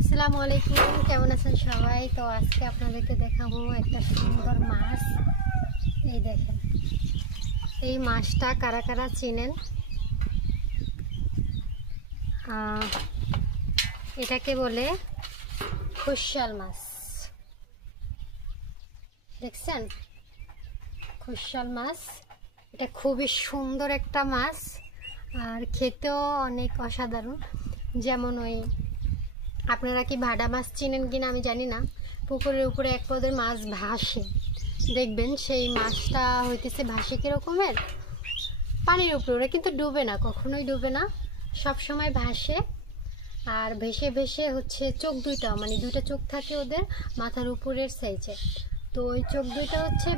আসসালামু আলাইকুম, কেমন আছেন সবাই? তো আজকে আপনাদেরকে দেখাবো একটা সুন্দর মাছ। এই দেখেন, এই মাছটা কারা কারা চিনেন? এটাকে বলে খুশাল মাছ। দেখছেন, খুশাল মাছ। এটা খুবই সুন্দর একটা মাছ, আর খেতেও অনেক অসাধারণ। যেমন ওই, আপনারা কি ভাডা মাছ চিনেন কিনা আমি জানি না। পুকুরের উপরে এক পদের মাছ ভাসে, দেখবেন সেই মাছটা হইতেছে ভাসে কীরকমের, পানির উপরে। ওরা কিন্তু ডুবে না, কখনোই ডুবে না, সব সময় ভাসে। আর ভেসে ভেসে হচ্ছে চোখ দুইটা, মানে দুইটা চোখ থাকে ওদের মাথার উপরের সাইজে। তো ওই চোখ দুইটা হচ্ছে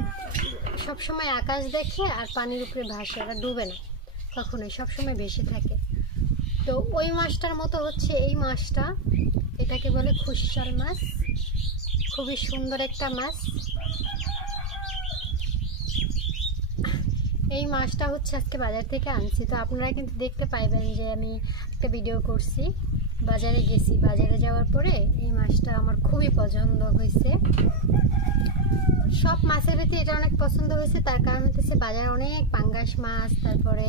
সবসময় আকাশ দেখে আর পানির উপরে ভাসে, ওরা ডুবে না কখনোই, সবসময় ভেসে থাকে। তো ওই মাছটার মতো হচ্ছে এই মাছটা, এটাকে বলে খুশাল মাছ। খুবই সুন্দর একটা মাছ। এই মাছটা হচ্ছে আজকে বাজার থেকে আনছি। তো আপনারা কিন্তু দেখতে পাইবেন যে আমি একটা ভিডিও করছি, বাজারে গেছি। বাজারে যাওয়ার পরে এই মাছটা আমার খুবই পছন্দ হয়েছে। সব মাছের ভিতরে এটা অনেক পছন্দ হয়েছে, তার কারণ হচ্ছে বাজারে অনেক পাঙ্গাস মাছ, তারপরে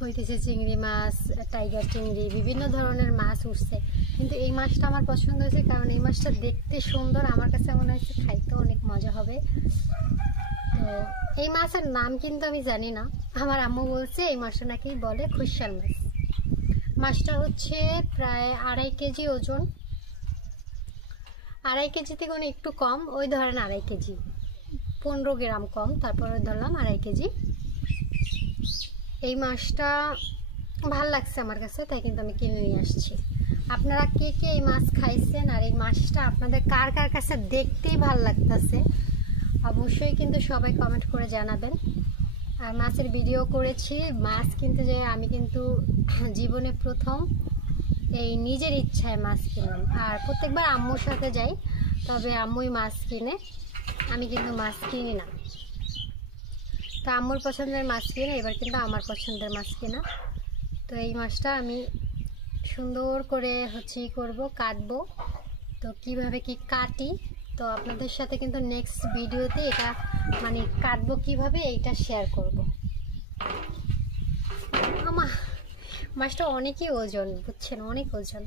হইতেছে চিংড়ি মাছ, টাইগার চিংড়ি, বিভিন্ন ধরনের মাছ উঠছে। কিন্তু এই মাছটা আমার পছন্দ হয়েছে, কারণ এই মাছটা দেখতে সুন্দর, আমার কাছে মনে হয়েছে খাইতেও অনেক মজা হবে। তো এই মাছের নাম কিন্তু আমি জানি না, আমার আম্মু বলছে এই মাছটা নাকি বলে খুশাল মাছ। মাছটা হচ্ছে প্রায় 2.5 কেজি ওজন, 2.5 কেজি থেকে একটু কম, ওই ধরেন 2.5 কেজি, 15 গ্রাম কম, তারপরে ধরলাম 2.5 কেজি। এই মাছটা ভাল লাগছে আমার কাছে, তাই কিন্তু আমি কিনে নিয়ে আসছি। আপনারা কে কে এই মাছ খাইছেন, আর এই মাছটা আপনাদের কার কার কাছে দেখতেই ভাল লাগতেছে, অবশ্যই কিন্তু সবাই কমেন্ট করে জানাবেন। আর মাছের ভিডিও করেছি, মাছ কিনতে যাই আমি কিন্তু জীবনে প্রথম এই নিজের ইচ্ছায় মাছ কিনলাম। আর প্রত্যেকবার আম্মুর সাথে যাই, তবে আম্মুই মাছ কিনে, আমি কিন্তু মাছ কিনি না। তো আম্মুর পছন্দের মাছ কিনে, এবার কিন্তু আমার পছন্দের মাছ কিনা। তো এই মাছটা আমি সুন্দর করে হচ্ছে করবো, কাটবো। তো কিভাবে কি কাটি, তো আপনাদের সাথে কিন্তু নেক্সট ভিডিওতে এটা মানে কাটবো কিভাবে এইটা শেয়ার করব। আমার মাছটা অনেকই ওজন, বুঝছেন, অনেক ওজন।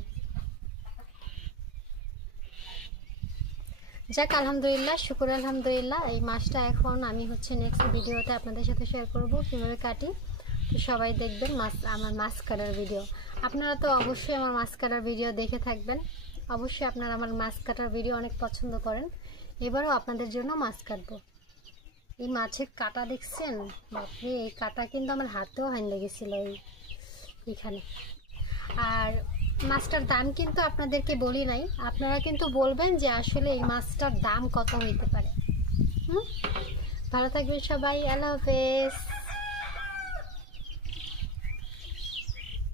যাক, আলহামদুলিল্লাহ, শুকুর আলহামদুলিল্লাহ। এই মাছটা এখন আমি হচ্ছে নেক্সট ভিডিওতে আপনাদের সাথে শেয়ার করব কীভাবে কাটি। তো সবাই দেখবেন আমার মাছ কাটার ভিডিও। আপনারা তো অবশ্যই আমার মাছ কাটার ভিডিও দেখে থাকবেন, অবশ্যই আপনারা আমার মাছ কাটার ভিডিও অনেক পছন্দ করেন। এবারও আপনাদের জন্য মাছ কাটবো। এই মাছের কাটা দেখছেন, বাপরে, এই কাটা কিন্তু আমার হাতেও হাইন লেগেছিল এইখানে। আর মাছটার দাম কিন্তু আপনাদেরকে বলি নাই, আপনারা কিন্তু বলবেন যে আসলে এই মাছটার দাম কত হইতে পারে। ভালো থাকবেন সবাই, আল্লাহ হাফেজ।